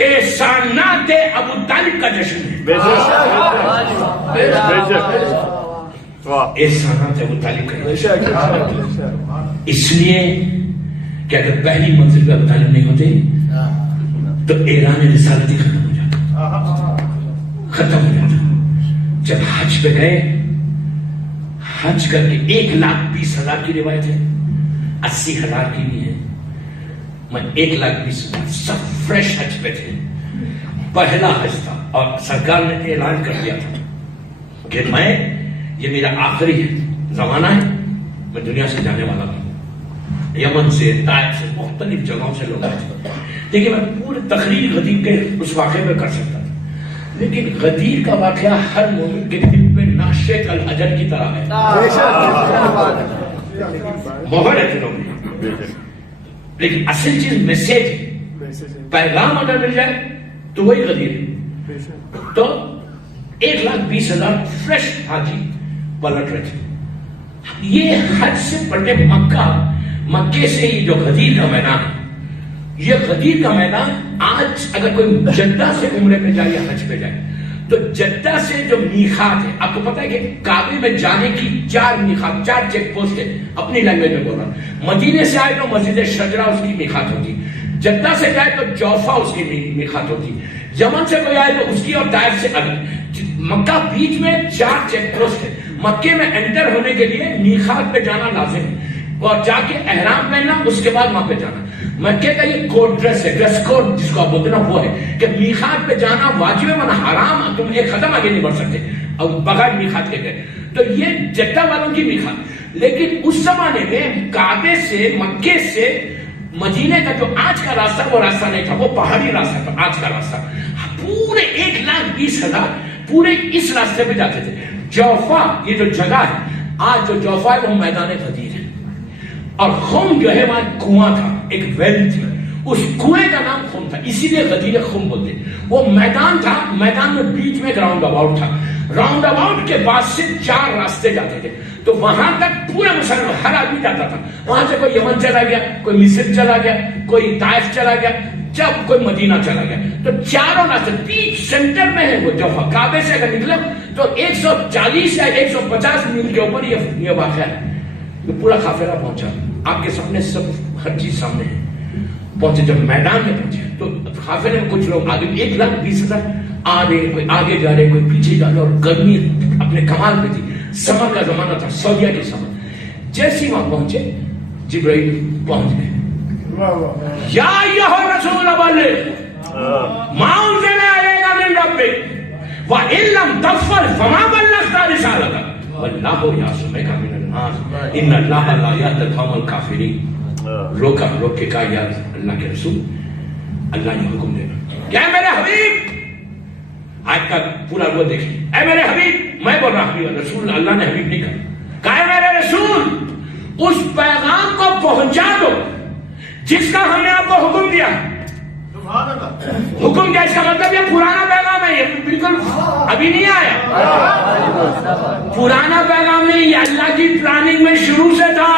احسانات ابو طالب کا جشن ہے. احسانات ابو طالب کا جشن اس لیے کہ اگر پہلی منزل پہ ابو طالب نہیں ہوتے تو اعلان رسالت ہی ختم ہو جاتا. جب حج پہ گئے، حج کر کے 1,20,000 کی روایت ہے، 80,000 کی بھی ہے. میں 1,20,000 سب فریش حج پہ تھے. پہلا حج تھا اور سرکار نے اعلان کر دیا تھا کہ یہ میرا آخری زمانہ ہے، میں دنیا سے جانے والا ہوں. یمن سے، طائف سے، مختلف جگہوں سے لوگ آئے تھے. دیکھیں میں پورے تقریر غدیر کے اس واقعے میں کر سکتا تھا، لیکن غدیر کا واقعہ ہر مومن کے دل پہ نقش الحجر کی طرح ہے. مہر ہے دلوں میں. لیکن اصل چیز میسج، پیغام اگر مل جائے تو وہی غدیر ہے. تو 1,20,000 فریش حاجی پلٹ رہے تھے. یہ حج سے پلٹے مکے سے یہ جو غدیر کا میدان ہے، یہ غدیر کا میدان آج اگر کوئی جدہ سے عمرے پہ جائے یا حج پہ جائے تو جدہ سے جو میقات ہے، آپ کو پتا ہے کہ کعبے میں جانے کی 4 میقات، 4 چیک پوسٹ ہے. اپنی لینگویج میں بول رہا ہوں. مدینے سے آئے تو مسجد شجرہ اس کی میقات ہوتی، جدہ سے جائے تو جوفا اس کی میقات ہوتی، یمن سے کوئی آئے تو اس کی، اور طائف سے الگ. مکہ بیچ میں 4 چیک پوسٹ ہے. مکے میں انٹر ہونے کے لیے میقات پہ جانا لازم ہے اور جا کے احرام پہننا، اس کے بعد وہاں پہ جانا. مکے کا یہ کوڈ ڈریس ہے، ڈریس کوڈ جس کو آپ بولتے ہیں وہ ہے کہ میقات پہ جانا واجب ہے، ورنہ حرام، تم ایک قدم آگے نہیں بڑھ سکتے اور بغیر میقات کے گئے. تو یہ جدہ والوں کی میقات. لیکن اس زمانے میں کعبے سے، مکے سے مدینے کا جو آج کا راستہ وہ راستہ نہیں تھا، وہ پہاڑی راستہ تھا. آج کا راستہ پورے 1,20,000 پورے اس راستے پہ جاتے تھے. جوفا یہ جو جگہ ہے، آج جو جوفا ہے وہ میدان غدیر ہے. اور خم جو ہے وہاں کنواں تھا، ایک ویل تھی، اس کنویں کا نام خم تھا، اسی لیے غدیر خم بولتے. وہ میدان تھا، میدان میں بیچ میں ایک راؤنڈ اباؤٹ تھا. راؤنڈ اباؤٹ کے بعد سے 4 راستے جاتے تھے. تو وہاں تک پورے مسلمان ہر آدمی جاتا تھا. وہاں سے کوئی یمن چلا گیا، کوئی مصر چلا گیا، کوئی طائف چلا گیا، جب کوئی مدینہ چلا گیا. تو 4 راستے بیچ سینٹر میں ہے وہ جوفا. کعبے سے اگر نکلو تو 140 یا 150 میل کے اوپر یہ واقعہ ہے. پورا قافلہ پہنچا، آپ کے سامنے سب ہر چیز سامنے ہے. پہنچے، جب میدان میں پہنچے تو قافلے میں کچھ لوگ آگے 1,20,000 آ رہے، کوئی آگے جا رہے، کوئی پیچھے جا رہے. اور گرمی اپنے کمال پہ تھی، سمر کا زمانہ تھا، سعودیہ کے سمر. جیسے ہی وہاں پہنچے جبرائیل پہنچ گئے. یا ایھا الرسول بلغ ما انزل الیک من ربک وان لم تفعل فما بلغت رسالتہ واللہ یعصمک من الناس ان اللہ لا یہدی القوم الکافرین. روک کے کہا یا اللہ کے رسول، اللہ نے حکم دینا کہ اے میرے حبیب، آج کا پورا وہ دیکھیں، اے میرے حبیب، میں بول رہا ہوں رسول، اللہ نے حبیب نہیں کہا. اے میرے رسول، اس پیغام کو پہنچا دو جس کا ہم نے آپ کو حکم دیا. حکم کیا؟ اس کا مطلب یہ پرانا پیغام ہے، یہ بالکل ابھی نہیں آیا. پرانا پیغام نہیں، یہ اللہ کی پلاننگ میں شروع سے تھا.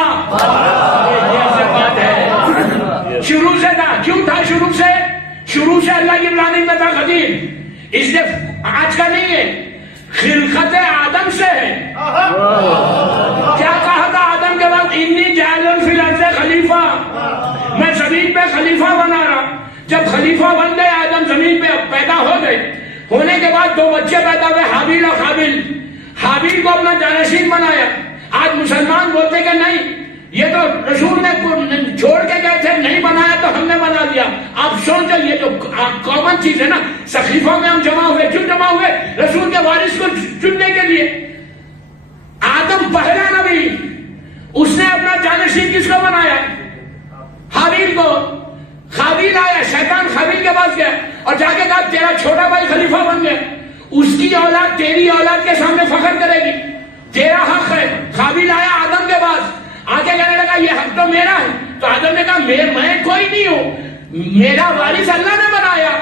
شروع سے تھا. کیوں تھا شروع سے؟ شروع سے اللہ کی پلاننگ میں تھا قدیم. اس لیے آج کا نہیں ہے، خلقت آدم سے ہے. کیا کہا تھا آدم کے بعد؟ انی جاعل فی الارض خلیفہ، میں زمین پہ خلیفہ بنا رہا. جب خلیفہ بن گئے آدم، زمین پہ پیدا ہو گئے، ہونے کے بعد 2 بچے پیدا ہوئے، حابیل اور قابیل. حابیل کو اپنا جانشین بنایا. آج مسلمان بولتے کہ نہیں، یہ تو رسول نے چھوڑ کے گئے تھے، نہیں بنایا تو ہم نے بنا دیا. آپ سوچو، یہ جو کامن چیز ہے نا، سقیفہ میں ہم جمع ہوئے. کیوں جمع ہوئے؟ رسول کے وارث کو چننے کے لیے. آدم پہلا نبی، اس نے اپنا جانشین کس کو بنایا؟ حابیل کو. قابیل آیا، شیطان قابیل کے پاس گیا اور جا کے کہا تیرا چھوٹا بھائی خلیفہ بن گیا، اس کی اولاد تیری اولاد کے سامنے فخر کرے گی، تیرا حق ہے. قابیل آیا آدم کے پاس، آگے کہنے لگا یہ حق تو میرا ہے. تو آدم نے کہا میں کوئی نہیں ہوں، میرا وارث اللہ نے بنایا.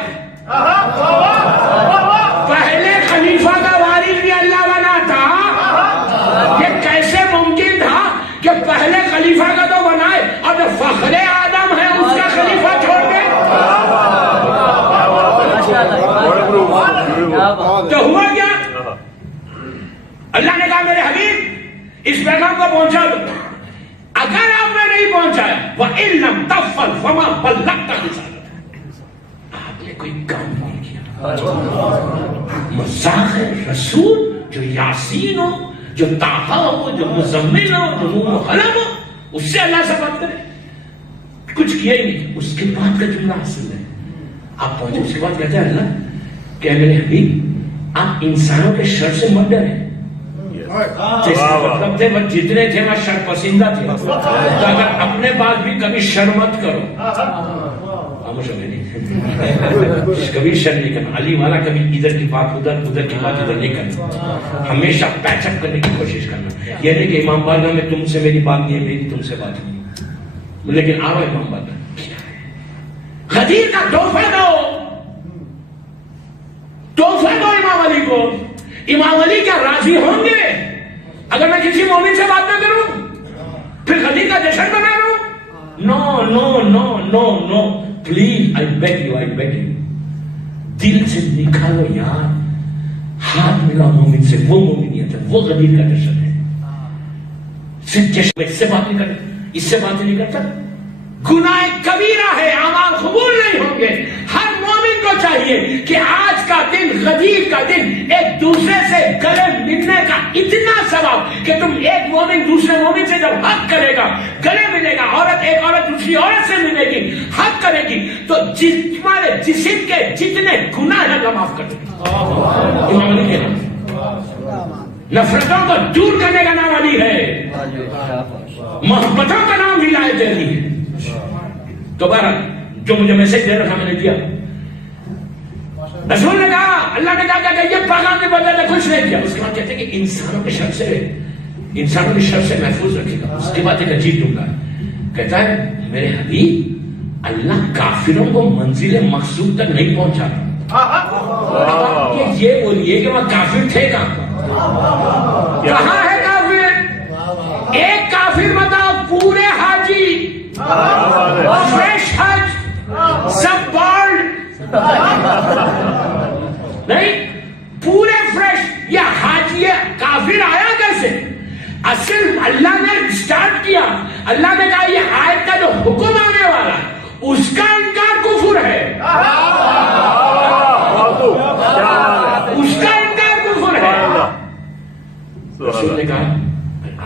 پہلے خلیفہ کا وارث بھی اللہ بنا تھا. یہ کیسے ممکن تھا کہ پہلے خلیفہ کا تو بنائے اور جو فخر آدم ہے اس کا خلیفہ چھوڑ دے؟ تو ہوا کیا؟ اللہ نے کہا میرے حبیب اس پیغام کو پہنچا دو. اگر آپ نے نہیں پہنچایا وَإِن لَمْ تَفْعَلْ فَمَا بَلَّغْتَ رِسَالَتَهُ، آپ نے کوئی کام نہیں کیا. مذاق ہے رسول جو یاسین ہو، جو طٰہٰ ہو، جو مزمل ہو، جو نون و قلم ہو، اس سے اللہ سے بات کرے. کچھ کیا ہی نہیں. اس کے بعد کا جملہ حاصل ہے. آپ پہنچے اس کے بعد کہتے ہیں اللہ کہ میرے حبیب آپ انسانوں کے شر سے مت ڈریں. مطلب تھے وہ جتنے تھے وہ شر پسندہ تھے. تو اگر اپنے بات بھی کبھی شر مت کرو. خاموش ہو گئی، کبھی شر نہیں کرنا. علی والا کبھی ادھر کی بات ادھر، ادھر کی بات ادھر نہیں کرنا. ہمیشہ پیچ اپ کرنے کی کوشش کرنا. یہ نہیں کہ امام بارگاہ میں تم سے میری بات نہیں ہے، میری تم سے بات نہیں، لیکن آؤ امام بارگاہ غدیر کا تحفہ دو. تحفہ دو امام علی کو. امام علی کیا راضی ہوں گے اگر میں کسی مومن سے بات نہ کروں، پھر غدیر کا جشن بنا لوں؟ No no no no no, please I beg you, I beg you. دل سے نکالو یار. ہاتھ ملا مومن سے، وہ مومنیت ہے، وہ غدیر کا جشن ہے. صرف جشن اس سے بات نہیں کرتا، اس سے بات نہیں کرتا. گناہ کبیرہ ہے، اعمال قبول نہیں ہوں گے. ہر مومن کو چاہیے کہ آج کا دن، غدیر کا دن، ایک دوسرے سے گلے ملنے کا اتنا ثواب کہ تم ایک مومن دوسرے مومن سے جب حق کرے گا، گلے ملے گا، عورت ایک عورت دوسری عورت سے ملے گی، حق کرے گی، تو تمہارے جسم کے جتنے گناہ ہیں اللہ معاف کر دے گا. امام علی کہنا نفرتوں کو دور کرنے کا نام علی ہے، محبتوں کا نام ولایت علی ہے. تو بہرحال جو مجھے میسج دے رہا تھا میں نے دیا. رسول نے کہا، اللہ نے کہا کہ یہ پیغام نہیں بدلا، کچھ نہیں کیا. اس کے بعد کہتے ہیں کہ انسانوں کے شر سے محفوظ رکھے گا. اس کے بعد ایک عجیب جملہ کہتا ہے میرے حبیب اللہ کافروں کو منزل مقصود تک نہیں پہنچاتا. یہ بولیے کہ وہ کافر تھے کہاں ہے کافر؟ ایک کافر بتاؤ پورے حاجی، فریش حج، سب بالڈ نہیں، پورے فریش. یہ حاجی کافر آیا کیسے؟ اصل اللہ نے اسٹارٹ کیا. اللہ نے کہا یہ آیت کا جو حکم آنے والا ہے اس کا انکار کفر ہے، اس کا انکار کفر ہے. رسول نے کہا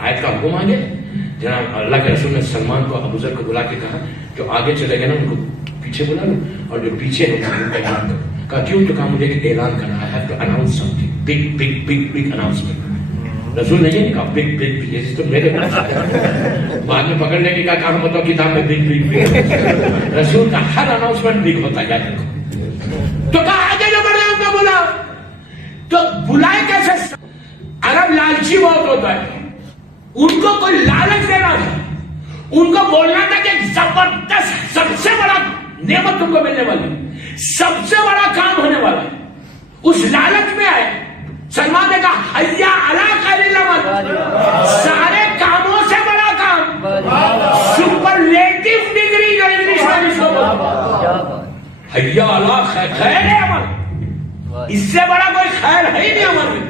آیت کا حکم آگے. جناب اللہ کے رسول نے سلمان کو، ابو ذر کو بلا کے کہا جو آگے چلے گئے نا ان کو پیچھے بلا لو، اور جو پیچھے ہیں ان کا اعلان کرو. کہا کیوں؟ تو کہا مجھے ایک اعلان کرنا ہے، I have to announce something, big announcement. رسول نے یہ نہیں کہا big یہ تو میرے بعد میں پکڑنے کی کہا بتاؤ کتاب میں big. رسول کا ہر اناؤنسمنٹ بگ ہوتا ہے. تو کہا آگے جو بڑھے ان کو بلا. تو بلائے کیسے؟ عرب لالچی بہت ہوتا ہے. ان کو کوئی لالچ دینا تھا، ان کو بولنا تھا کہ زبردست سب سے بڑا نعمت تم کو ملنے والی، سب سے بڑا کام ہونے والا. اس لالچ میں آئے. سلمان نے کہا حیا علی خیر العمل، سارے کاموں سے بڑا کام، سپرلیٹو ڈگری جو انگلش میں اس کو بولتے، حیا علی خیر عمل، اس سے بڑا کوئی خیر ہے ہی نہیں عمل میں.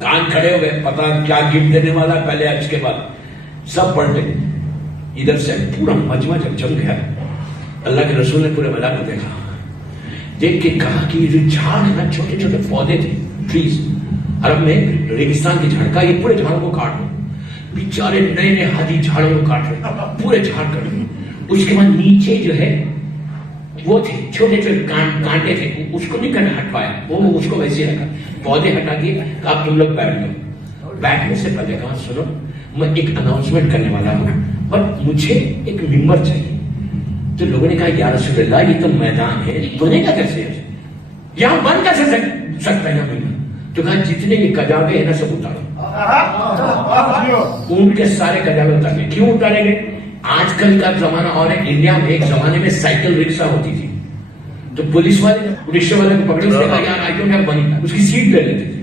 کان کھڑے ہو گئے، پتا کیا گفٹ دینے والا پہلے حج کے بعد. سب پلٹے. ادھر سے پورا مجمع جب جم گیا، اللہ کے رسول نے پورے ملا کو دیکھا، دیکھ کے کہا کہ یہ جو جھاڑ ہے نا، چھوٹے چھوٹے پودے تھے، ٹریز، عرب میں ریگستان کے جھاڑ کا، یہ پورے جھاڑوں کو کاٹ دو. بیچارے نئے نئے ہادی جھاڑوں کو کاٹ رہے، پورے جھاڑ کر رہے. اس کے بعد نیچے جو ہے وہ تھے چھوٹے چھوٹے کانٹے تھے، اس کو نہیں کرنا ہٹوایا، وہ اس کو ویسے رکھا. پودے ہٹا دیے کہ آپ تم لوگ بیٹھ جاؤ. بیٹھنے سے پہلے کہا سنو میں ایک اناؤنسمنٹ کرنے والا ہوں اور مجھے ایک ممبر چاہیے. تو لوگوں نے کہا یا رسول اللہ یہ تو میدان ہے، بنے گا کیسے، یہاں بن کیسے سکتا ہے یہاں ممبر؟ تو کہا جتنے یہ کجاوے ہیں نا سب اتارو. اونٹ کے سارے کجاوے اتارے. کیوں اتارے گے؟ آج کل کا زمانہ اور ہے. انڈیا میں ایک زمانے میں سائیکل رکشا ہوتی تھی، تو پولیس والے رکشے والے کو پکڑے، اس نے کہا یار آئی ڈونٹ ہیو منی، اس کی سیٹ لے لیتے تھے.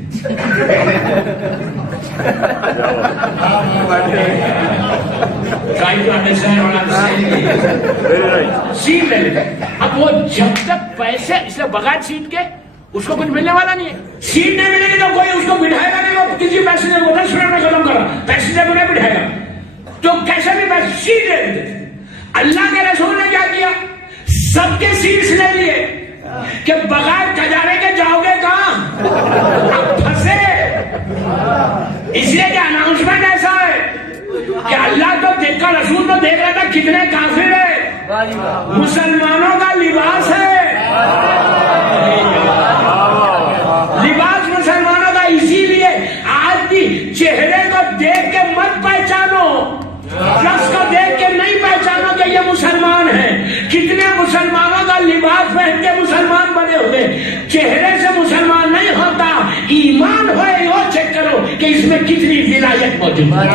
سیٹ لے لیتے. اب وہ جب تک پیسے اس نے بغیر سیٹ کے اس کو کچھ ملنے والا نہیں ہے. سیٹ نہیں ملے گی تو کوئی اس کو بٹھائے گا نہیں. وہ کسی پیسنجر کو 10 منٹ میں ختم کر رہا, پیسنجر کو نہیں بٹھائے گا. تو کیسے بھی سیٹ لے لیتے تھے. اللہ کے رسول نے کیا کیا, سب کے سیٹس لے لیے کہ بغیر کجارے کے جاؤ گے کہاں, اب پھنسے. اس لیے کہ اناؤنسمنٹ ایسا ہے کہ اللہ تو دیکھ کر, رسول تو دیکھ رہا تھا کتنے کافر ہے, مسلمانوں کا لباس ہے, لباس مسلمانوں کا. اسی لیے آج بھی چہرے کو دیکھ کے مت پہچانو, شخص کو دیکھ کے نہیں پہچانو کہ یہ مسلمان ہے. کتنے مسلمانوں کا لباس پہن کے مسلمان بنے ہوئے, چہرے سے مسلمان نہیں ہوتا, ایمان ہوئے وہ چیک کرو کہ اس میں کتنی ولایت موجود ہے.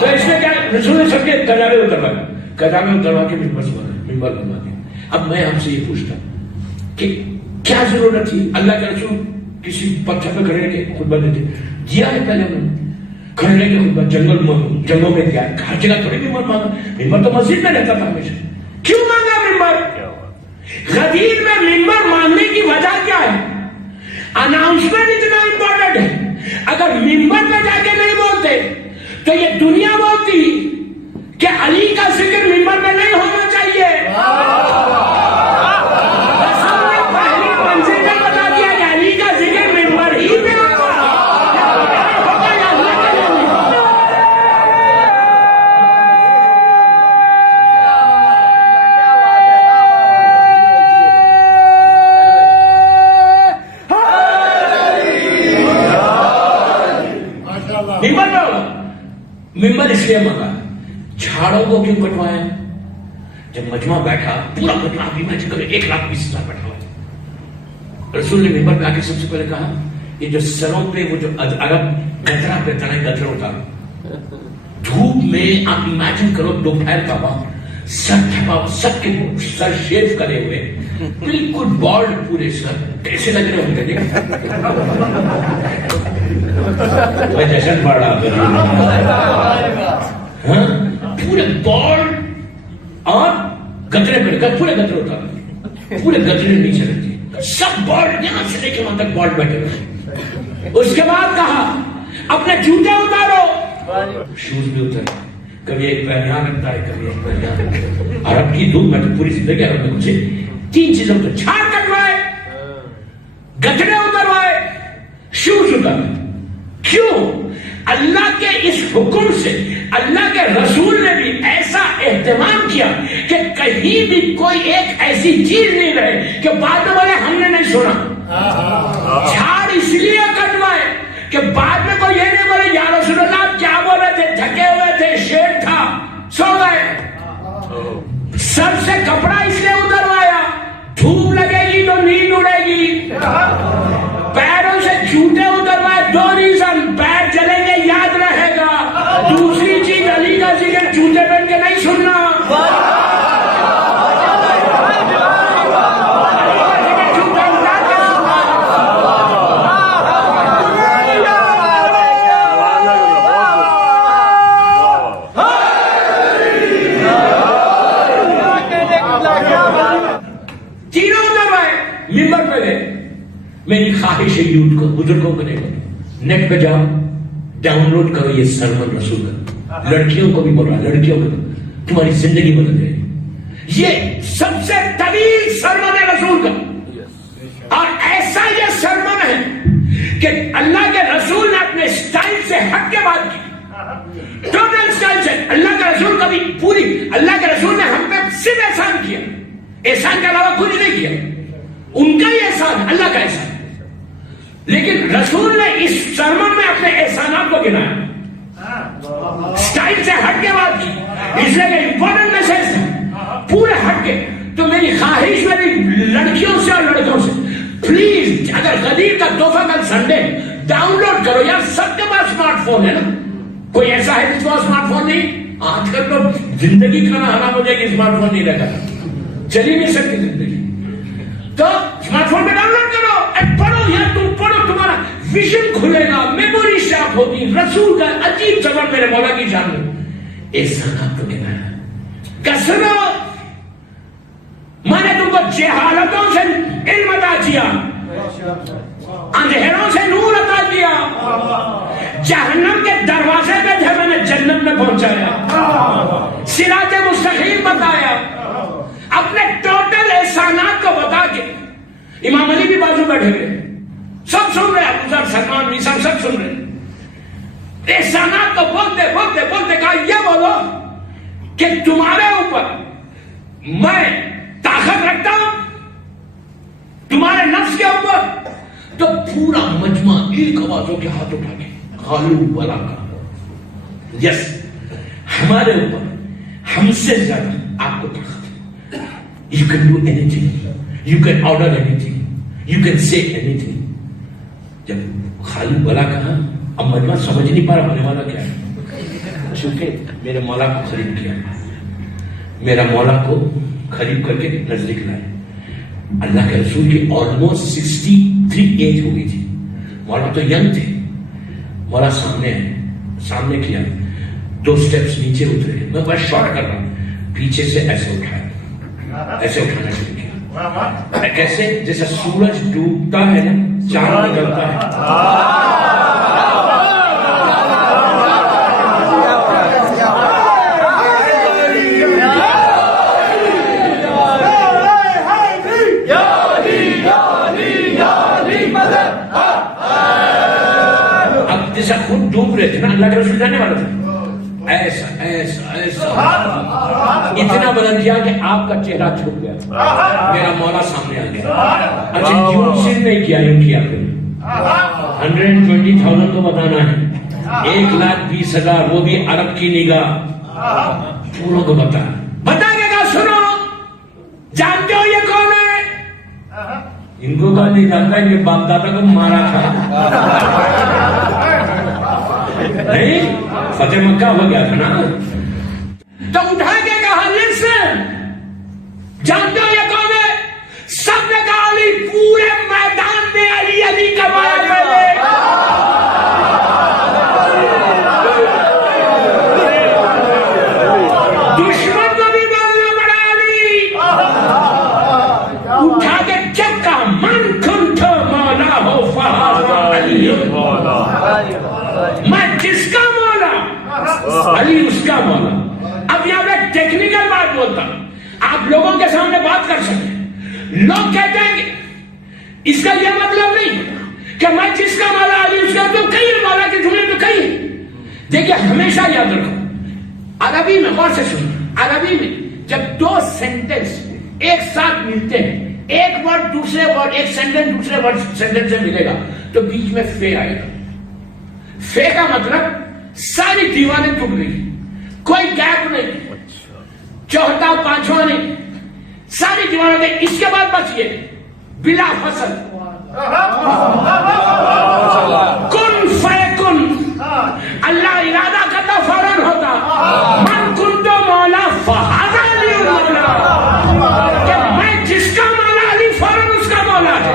تو اس میں کیا رسول نے سب کے کجارے اتروا کے ممبر بنوا دیا. اب میں آپ سے یہ پوچھتا ہوں کہ کیا ضرورت تھی. اللہ کے رسول کسی پتھر پہ کھڑے کے خطبہ دیتے دیا ہے, پہلے انہوں نے کھڑے کے خطبہ جنگوں میں دیا, ہر جگہ تھوڑی ممبر مانگا. ممبر تو مسجد میں رہتا تھا ہمیشہ. کیوں مانگا ممبر؟ غدیر میں ممبر مانگنے کی وجہ کیا ہے؟ اناؤنسمنٹ اتنا امپورٹنٹ ہے. اگر ممبر پہ جا کے نہیں بولتے تو یہ دنیا بولتی کہ علی کا ذکر ممبر پہ نہیں ہونا چاہیے. رسول نے پہلی منزل میں بتا دیا کہ علی کا ذکر ممبر ہی پہ ہوگا. ممبر اس لیے مانگا, جھاڑوں کو کیوں کٹوایا؟ جب مجمع بیٹھا, پورا مجمع آپ امیجن کرو 1,20,000 بیٹھا ہوا, رسول نے ممبر پہ آ کے سب سے پہلے کہا یہ جو سروں پہ وہ جو عرب گترا پہ تنا گتر ہوتا, دھوپ میں آپ امیجن کرو دوپہر کا وقت, سر تھپا, سب کے سر شیو کرے ہوئے, بالکل بالڈ پورے سر, کیسے لگ رہے ہوتے ہیں؟ میں جشن پڑھ رہا ہوں, پورے بالڈ اور گترے پہ, پورے گترے ہوتا, پورے گترے نیچے رہتی ہے, سب بالڈ یہاں سے لے کے وہاں تک بالڈ بیٹھے ہوئے. اس کے بعد کہا اپنے جوتے اتارو, شوز بھی اتارے, کبھی ایک پیر یہاں رکھتا ہے, کبھی ایک پیر یہاں رکھتا ہے. عرب کی دھوپ میں تو پوری زندگی عرب میں مجھے 3 چیزوں کو چھاڑ کٹوائے, گٹھڑے اتروائے, شوز اتروائے. کیوں؟ اللہ کے اس حکم سے اللہ کے رسول نے بھی ایسا اہتمام کیا کہ کہیں بھی کوئی ایک ایسی چیز نہیں رہے کہ بعد میں بولے ہم نے نہیں سنا. جھاڑ اس لیے کٹوائے کہ بعد میں کوئی یہ نہیں بولے یا رسول اللہ آپ کیا بول رہے تھے, تھکے ہوئے تھے, شیر تھا, سو گئے. سر سے کپڑا اس لیے اتروایا, دھوپ لگے گی تو نیند اڑے گی. پیروں سے جوتے اتروائے, 2 ریزن, پیر چلیں گے یاد رہے گا, دوسری چیز علی کا ذکر جوتے پہن کے نہیں سننا. تینوں اتروائے, ممبر پہ گئے. میری خواہش ہے یوتھ کو, بزرگوں کو نہیں, نیٹ پہ جاؤ, ڈاؤن لوڈ کرو یہ سرمن رسول کا. لڑکیوں کو بھی بول رہا, لڑکیوں کو تمہاری زندگی بدل جائے گی. یہ سب سے طویل سرمن ہے رسول کا, اور ایسا یہ سرمن ہے کہ اللہ کے رسول نے اپنے سٹائل سے ہٹ کے بات کی, ٹوٹل سٹائل سے. اللہ کے رسول کبھی پوری, اللہ کے رسول نے ہم پہ صرف احسان کیا, احسان کے علاوہ کچھ نہیں کیا. ان کا ہی احسان, اللہ کا احسان. لیکن رسول نے اس سرمن میں اپنے احسانات کو گنایا, سٹائل سے ہٹ کے بات کی, اس لیے کہ امپورٹنٹ میسج تھا, پورے ہٹ کے. تو میری خواہش میری لڑکیوں سے اور لڑکوں سے, پلیز اگر غدیر کا تحفہ کل سنڈے, ڈاؤن لوڈ کرو یار. سب کے پاس اسمارٹ فون ہے نا, کوئی ایسا ہے جس کو اسمارٹ فون نہیں؟ آج کل تو زندگی کھانا حرام ہو جائے گی, اسمارٹ فون نہیں رہتا, چل ہی نہیں سکتی زندگی. تو اسمارٹ فون میں ڈاؤن لوڈ کرو, پڑھو یا تم پڑھو, تمہارا ویژن کھلے گا, میموری شارپ ہوگی. رسول کا عجیب سبب میرے مولا کی جان میں احسانات کو گنایا. کثرت, میں نے تم کو جہالتوں سے علم عطا کیا, اندھیروں سے نور عطا کیا، جہنم کے دروازے پہ جو میں نے جنت میں پہنچایا، صراط مستقیم بتایا، اپنے ٹوٹل احسانات کو بتا کے. امام علی بھی بازو بیٹھے ہوئے، سب سن رہے، ابو ذر، سلمان، میثاق سب سن رہے. احسانات کو بولتے بولتے بولتے کہا یہ بولو کہ تمہارے اوپر میں طاقت رکھتا ہوں، تمہارے نفس کے اوپر. تو پورا مجمع ایک آواز ہو کے ہاتھ اٹھا کے قالوا بلا کا، یس ہمارے اوپر ہم سے زیادہ آپ کو طاقت ہے. You can do anything, you can order anything, you can say anything. جب خالد بلا کہا، اب مجمع سمجھ نہیں پا رہا ہونے والا کیا ہے، چونکہ میرے مولا کو خرید کیا، میرا مولا کو خرید کر کے نزدیک لائے. اللہ کے رسول کی آلموسٹ 63 ایج ہو گئی تھی، مولا تو ینگ تھے. مولا سامنے کیا، 2 سٹیپس نیچے اترے، میں بس شارٹ کر رہا ہوں، پیچھے سے ایسے اٹھایا، ایسے اٹھانا شروع کیا، کیسے جیسے سورج ڈوبتا ہے نا، چاند نکلتا ہے. اب جیسا خود ڈوب رہے تھے نا، اللہ کے رسول جانے والا تھا، ایسا ایسا ایسا اتنا بلند کیا کہ آپ کا چہرہ چھپ گیا، میرا مولا سامنے آ گیا. اچھا یوں صرف نہیں کیا، یوں کیا پھر 120,000 کو بتانا ہے، 1,20,000 وہ بھی عرب کی نگاہ، پوروں کو بتا کے کہا سنو، جانتے ہو یہ کون ہے؟ ان کو کہا نہیں جانتا، یہ باپ دادا کو مارا تھا. نہیں فتح مکہ ہو گیا تھا نا. تو اٹھا کے کہا لسن، جانتے ہو یہ کون ہے؟ سب نے کہا علی. پورے میدان میں علی علی کا مارا پہلے. دشمن کو بھی بولنا پڑا علی. اٹھا کے جب کہا من کنت مولا ہو فہذا علی، میں جس کا مولا علی اس کا مولا. اب یہاں میں ٹیکنیکل بات بولتا ہوں، آپ لوگوں کے سامنے بات کر سکتے. لوگ کہتے ہیں کہ اس کا یہ مطلب نہیں کہ میں جس کا مولا علی اس کا، تو کئی مولا کے جملے تو کئی. دیکھیے ہمیشہ یاد رکھو، عربی میں غور سے سنو، عربی میں جب 2 سینٹنس ایک ساتھ ملتے ہیں، ایک ورڈ دوسرے ورڈ، ایک سینٹنس دوسرے ورڈ سینٹنس سے ملے گا تو بیچ میں فے آئے گا. فے کا مطلب ساری دیواریں ٹوٹ گئی، کوئی گیپ نہیں، چوتھا پانچواں نہیں، ساری دیواریں گئی. اس کے بعد بچ گئے بلا فصل، کن فیکن. اللہ ارادہ کرتا فوراً ہوتا. من کنت مولا فہذا علی مولا، کہ میں جس کا مولا علی فوراً اس کا مولا ہے.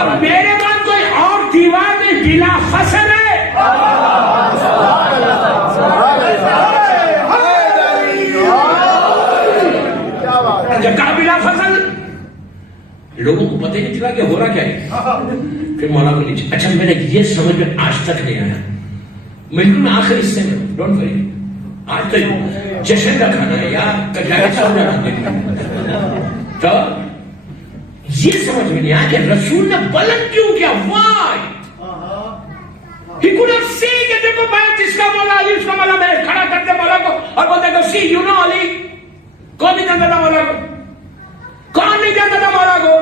اب میرے بعد کوئی اور دیوار میں بلا فصل ہے. جب کہا بلا فصل، لوگوں کو پتہ نہیں چلا کہ ہو رہا کیا ہے. پھر مولا کو نیچے. اچھا میرے یہ سمجھ میں آج تک نہیں آیا، بالکل میں آخر حصے میں ہوں، ڈونٹ وری. آج تو جشن کا کھانا ہے یار، تو یہ سمجھ میں نہیں آیا کہ رسول نے بلند کیوں کیا. Why He could have seen کہ دیکھو میں جس کا مولا علی اس کا مولا، میں کھڑا کرتے مولا کو اور بولتے کہ سی یو نو علی. کون نہیں جانتا تھا مولا کو؟ کون نہیں جانتا تھا مولا کو؟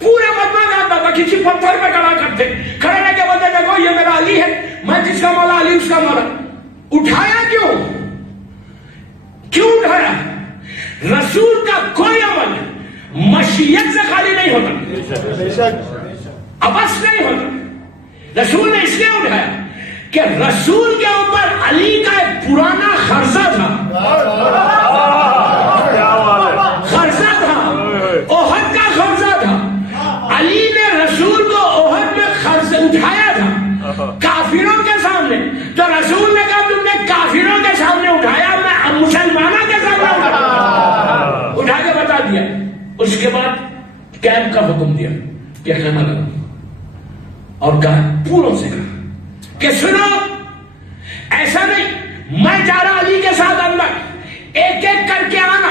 پورا مجمع جانتا تھا. کسی پتھر پہ کھڑا کرتے، کھڑے رہ کے بولتے دیکھو یہ میرا علی ہے، میں جس کا مولا علی اس کا مولا. اٹھایا کیوں؟ کیوں اٹھایا؟ رسول کا کوئی عمل مشیت سے خالی نہیں ہوتا، ابس نہیں ہوتا. رسول نے اس لیے اٹھایا کہ رسول کے اوپر علی کا ایک پرانا قرضہ تھا، احد کا قرضہ تھا. علی نے رسول کو احد میں قرض اٹھایا تھا کافروں کے سامنے. تو رسول نے کہا تم نے کافروں کے سامنے اٹھایا، میں مسلمانوں کے سامنے اٹھا کے بتا دیا. اس کے بعد کیمپ کا حکم دیا کہ خیمہ لگاؤ. اور کہا پوروں سے کہا کہ سنو ایسا نہیں میں جا رہا علی کے ساتھ اندر ایک ایک کر کے آنا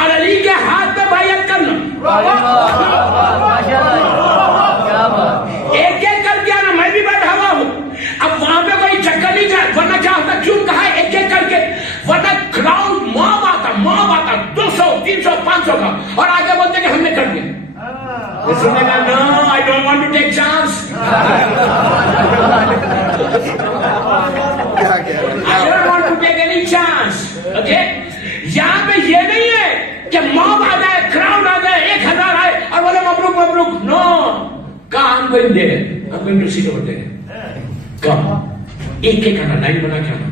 اور علی کے ہاتھ میں بیعت کرنا ایک ایک کر کے آنا میں بھی بیٹھا ہوا ہوں اب وہاں پہ کوئی چکر نہیں جائے ورنہ کیا ہوتا کیوں کہا ایک ایک کر کے ورنہ کراؤڈ موب آتا 200 300 500 کا اور آگے بولتے کہ ہم نے کر دیا اس نے کہا no I don't want to take chance I don't want to take any chance okay یہاں پہ یہ نہیں ہے کہ موب آ جائے کراؤڈ آ جائے 1000 آئے اور بولے مبروک مبروک نو کہاں ہم going there I'm going to sit over there کہاں ایک ایک آنا لائن بنا کے آنا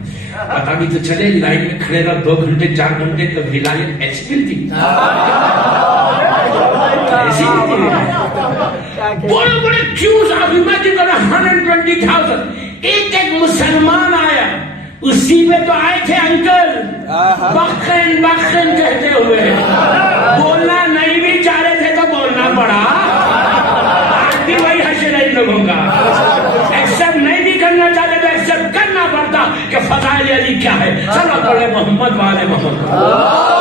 پتا بھی تو چلے لائن میں کھڑے رہا 2 گھنٹے 4 گھنٹے تو ولایت ایسی ملتی ایسی ملتی بڑے بڑے کیوز آپ امیجن کریں 120,000 ایک ایک مسلمان آیا اسی میں تو آئے تھے انکل بخن بخن کہتے ہوئے بولنا نہیں بھی چاہ رہے تھے تو بولنا پڑا آج بھی وہی حشر ہے ان لوگوں کا ایکسپٹ نہیں بھی کرنا چاہتے تو ایکسپٹ کرنا پڑتا کہ فضائل علی کیا ہے چلو پڑھے محمد والے محمد